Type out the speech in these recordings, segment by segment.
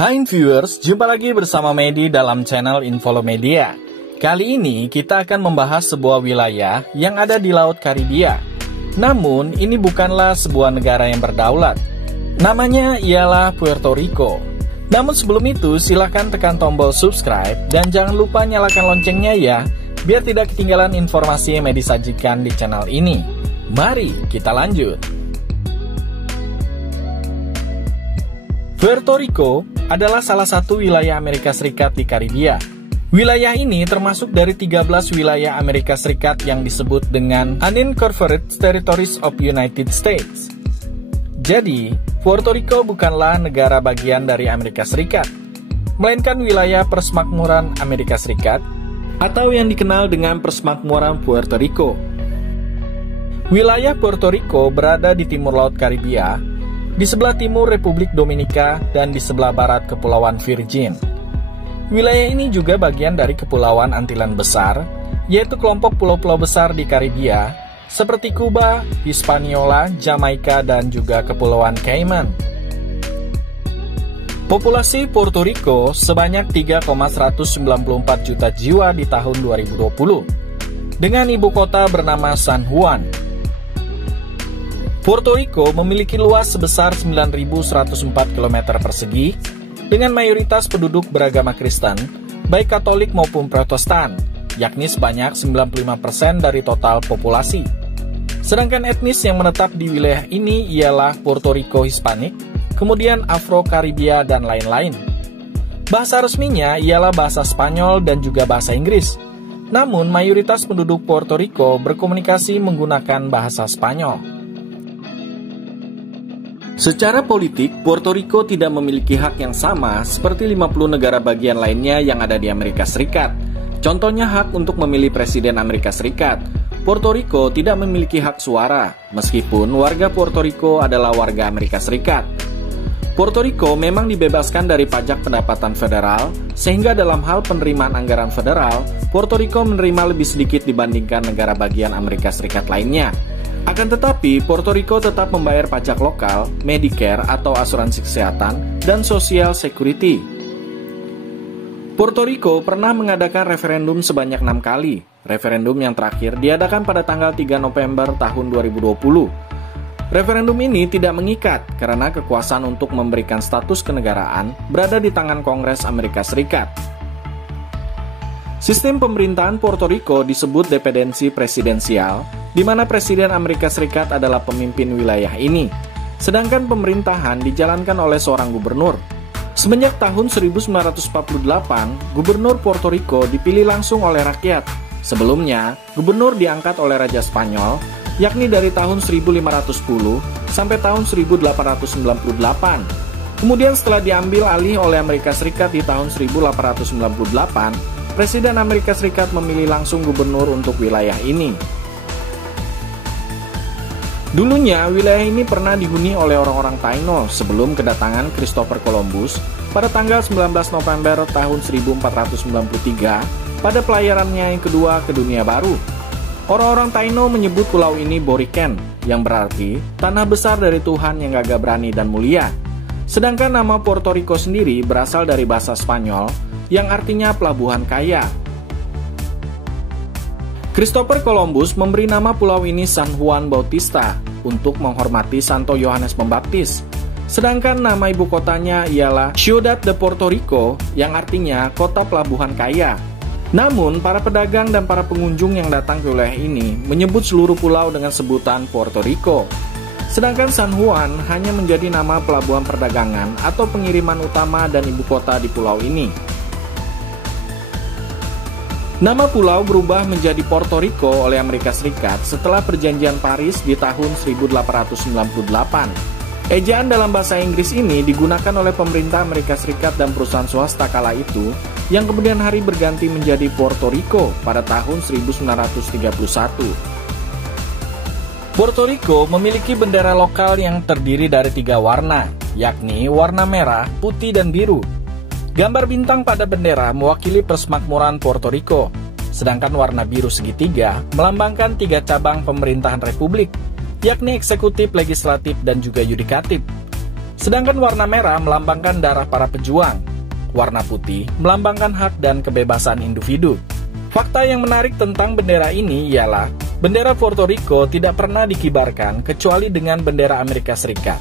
Hai viewers, jumpa lagi bersama Medi dalam channel Infolomedia. Kali ini kita akan membahas sebuah wilayah yang ada di Laut Karibia. Namun, ini bukanlah sebuah negara yang berdaulat. Namanya ialah Puerto Rico. Namun sebelum itu, silahkan tekan tombol subscribe dan jangan lupa nyalakan loncengnya ya, biar tidak ketinggalan informasi yang Medi sajikan di channel ini. Mari kita lanjut. Puerto Rico adalah salah satu wilayah Amerika Serikat di Karibia. Wilayah ini termasuk dari 13 wilayah Amerika Serikat yang disebut dengan Unincorporated Territories of United States. Jadi, Puerto Rico bukanlah negara bagian dari Amerika Serikat, melainkan wilayah Persemakmuran Amerika Serikat atau yang dikenal dengan Persemakmuran Puerto Rico. Wilayah Puerto Rico berada di timur Laut Karibia, di sebelah timur Republik Dominika, dan di sebelah barat Kepulauan Virgin. Wilayah ini juga bagian dari Kepulauan Antillen Besar, yaitu kelompok pulau-pulau besar di Karibia, seperti Kuba, Hispaniola, Jamaika, dan juga Kepulauan Cayman. Populasi Puerto Rico sebanyak 3,194 juta jiwa di tahun 2020, dengan ibu kota bernama San Juan. Puerto Rico memiliki luas sebesar 9.104 km persegi, dengan mayoritas penduduk beragama Kristen, baik Katolik maupun Protestan, yakni sebanyak 95% dari total populasi. Sedangkan etnis yang menetap di wilayah ini ialah Puerto Rico Hispanik, kemudian Afro-Karibia, dan lain-lain. Bahasa resminya ialah bahasa Spanyol dan juga bahasa Inggris. Namun, mayoritas penduduk Puerto Rico berkomunikasi menggunakan bahasa Spanyol. Secara politik, Puerto Rico tidak memiliki hak yang sama seperti 50 negara bagian lainnya yang ada di Amerika Serikat. Contohnya hak untuk memilih Presiden Amerika Serikat. Puerto Rico tidak memiliki hak suara, meskipun warga Puerto Rico adalah warga Amerika Serikat. Puerto Rico memang dibebaskan dari pajak pendapatan federal, sehingga dalam hal penerimaan anggaran federal, Puerto Rico menerima lebih sedikit dibandingkan negara bagian Amerika Serikat lainnya. Akan tetapi, Puerto Rico tetap membayar pajak lokal, Medicare atau asuransi kesehatan, dan Social Security. Puerto Rico pernah mengadakan referendum sebanyak 6 kali. Referendum yang terakhir diadakan pada tanggal 3 November tahun 2020. Referendum ini tidak mengikat karena kekuasaan untuk memberikan status kenegaraan berada di tangan Kongres Amerika Serikat. Sistem pemerintahan Puerto Rico disebut dependensi presidensial, di mana Presiden Amerika Serikat adalah pemimpin wilayah ini, sedangkan pemerintahan dijalankan oleh seorang gubernur. Semenjak tahun 1948, gubernur Puerto Rico dipilih langsung oleh rakyat. Sebelumnya, gubernur diangkat oleh Raja Spanyol, yakni dari tahun 1510 sampai tahun 1898. Kemudian setelah diambil alih oleh Amerika Serikat di tahun 1898, Presiden Amerika Serikat memilih langsung gubernur untuk wilayah ini. Dulunya, wilayah ini pernah dihuni oleh orang-orang Taino sebelum kedatangan Christopher Columbus pada tanggal 19 November tahun 1493 pada pelayarannya yang kedua ke dunia baru. Orang-orang Taino menyebut pulau ini Boriken, yang berarti tanah besar dari Tuhan yang gagah berani dan mulia. Sedangkan nama Puerto Rico sendiri berasal dari bahasa Spanyol, yang artinya pelabuhan kaya. Christopher Columbus memberi nama pulau ini San Juan Bautista untuk menghormati Santo Yohanes Pembaptis. Sedangkan nama ibu kotanya ialah Ciudad de Puerto Rico, yang artinya kota pelabuhan kaya. Namun, para pedagang dan para pengunjung yang datang ke wilayah ini menyebut seluruh pulau dengan sebutan Puerto Rico. Sedangkan San Juan hanya menjadi nama pelabuhan perdagangan atau pengiriman utama dan ibu kota di pulau ini. Nama pulau berubah menjadi Puerto Rico oleh Amerika Serikat setelah Perjanjian Paris di tahun 1898. Ejaan dalam bahasa Inggris ini digunakan oleh pemerintah Amerika Serikat dan perusahaan swasta kala itu, yang kemudian hari berganti menjadi Puerto Rico pada tahun 1931. Puerto Rico memiliki bendera lokal yang terdiri dari 3 warna, yakni warna merah, putih, dan biru. Gambar bintang pada bendera mewakili persemakmuran Puerto Rico, sedangkan warna biru segitiga melambangkan 3 cabang pemerintahan republik, yakni eksekutif, legislatif, dan juga yudikatif. Sedangkan warna merah melambangkan darah para pejuang. Warna putih melambangkan hak dan kebebasan individu. Fakta yang menarik tentang bendera ini ialah bendera Puerto Rico tidak pernah dikibarkan kecuali dengan bendera Amerika Serikat.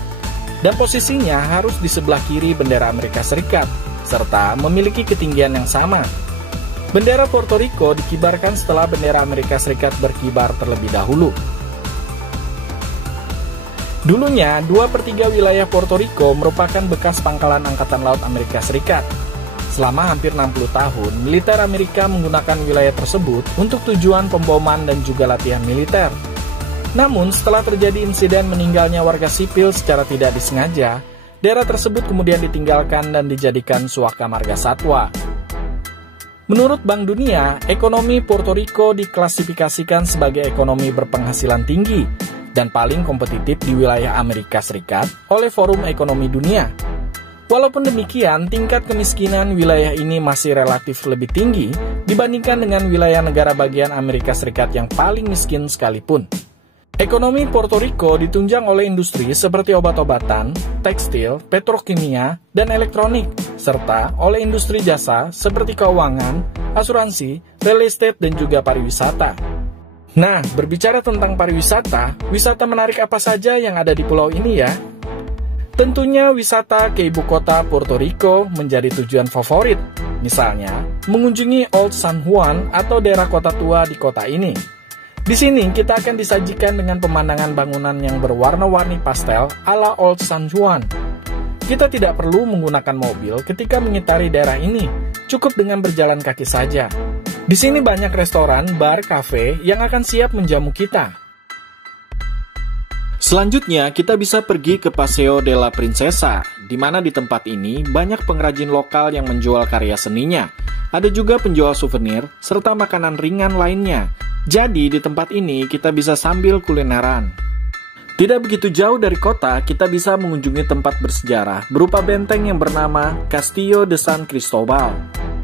Dan posisinya harus di sebelah kiri bendera Amerika Serikat, serta memiliki ketinggian yang sama. Bendera Puerto Rico dikibarkan setelah bendera Amerika Serikat berkibar terlebih dahulu. Dulunya, 2/3 wilayah Puerto Rico merupakan bekas pangkalan Angkatan Laut Amerika Serikat. Selama hampir 60 tahun, militer Amerika menggunakan wilayah tersebut untuk tujuan pemboman dan juga latihan militer. Namun, setelah terjadi insiden meninggalnya warga sipil secara tidak disengaja, daerah tersebut kemudian ditinggalkan dan dijadikan suaka marga satwa. Menurut Bank Dunia, ekonomi Puerto Rico diklasifikasikan sebagai ekonomi berpenghasilan tinggi dan paling kompetitif di wilayah Amerika Serikat oleh Forum Ekonomi Dunia. Walaupun demikian, tingkat kemiskinan wilayah ini masih relatif lebih tinggi dibandingkan dengan wilayah negara bagian Amerika Serikat yang paling miskin sekalipun. Ekonomi Puerto Rico ditunjang oleh industri seperti obat-obatan, tekstil, petrokimia, dan elektronik, serta oleh industri jasa seperti keuangan, asuransi, real estate, dan juga pariwisata. Nah, berbicara tentang pariwisata, wisata menarik apa saja yang ada di pulau ini ya? Tentunya wisata ke ibu kota Puerto Rico menjadi tujuan favorit. Misalnya, mengunjungi Old San Juan atau daerah kota tua di kota ini. Di sini kita akan disajikan dengan pemandangan bangunan yang berwarna-warni pastel ala Old San Juan. Kita tidak perlu menggunakan mobil ketika mengitari daerah ini, cukup dengan berjalan kaki saja. Di sini banyak restoran, bar, kafe yang akan siap menjamu kita. Selanjutnya, kita bisa pergi ke Paseo de la Princesa, di mana di tempat ini banyak pengrajin lokal yang menjual karya seninya. Ada juga penjual souvenir, serta makanan ringan lainnya. Jadi, di tempat ini kita bisa sambil kulineran. Tidak begitu jauh dari kota, kita bisa mengunjungi tempat bersejarah berupa benteng yang bernama Castillo de San Cristobal.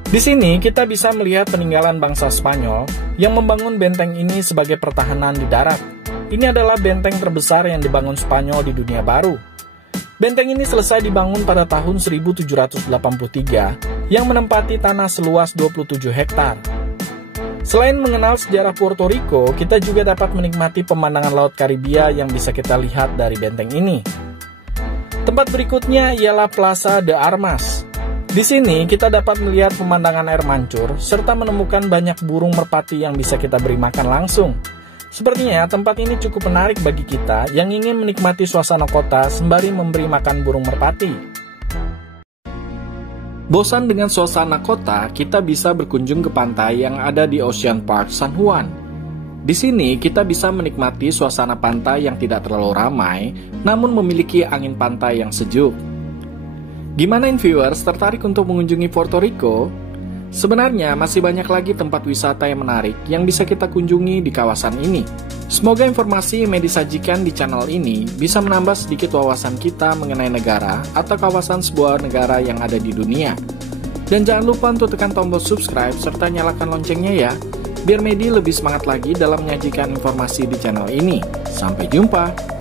Di sini, kita bisa melihat peninggalan bangsa Spanyol yang membangun benteng ini sebagai pertahanan di darat. Ini adalah benteng terbesar yang dibangun Spanyol di dunia baru. Benteng ini selesai dibangun pada tahun 1783 yang menempati tanah seluas 27 hektar. Selain mengenal sejarah Puerto Rico, kita juga dapat menikmati pemandangan Laut Karibia yang bisa kita lihat dari benteng ini. Tempat berikutnya ialah Plaza de Armas. Di sini kita dapat melihat pemandangan air mancur, serta menemukan banyak burung merpati yang bisa kita beri makan langsung. Sepertinya tempat ini cukup menarik bagi kita yang ingin menikmati suasana kota sembari memberi makan burung merpati. Bosan dengan suasana kota, kita bisa berkunjung ke pantai yang ada di Ocean Park San Juan. Di sini kita bisa menikmati suasana pantai yang tidak terlalu ramai, namun memiliki angin pantai yang sejuk. Gimana viewers, tertarik untuk mengunjungi Puerto Rico? Sebenarnya masih banyak lagi tempat wisata yang menarik yang bisa kita kunjungi di kawasan ini. Semoga informasi yang disajikan di channel ini bisa menambah sedikit wawasan kita mengenai negara atau kawasan sebuah negara yang ada di dunia. Dan jangan lupa untuk tekan tombol subscribe serta nyalakan loncengnya ya, biar Medi lebih semangat lagi dalam menyajikan informasi di channel ini. Sampai jumpa!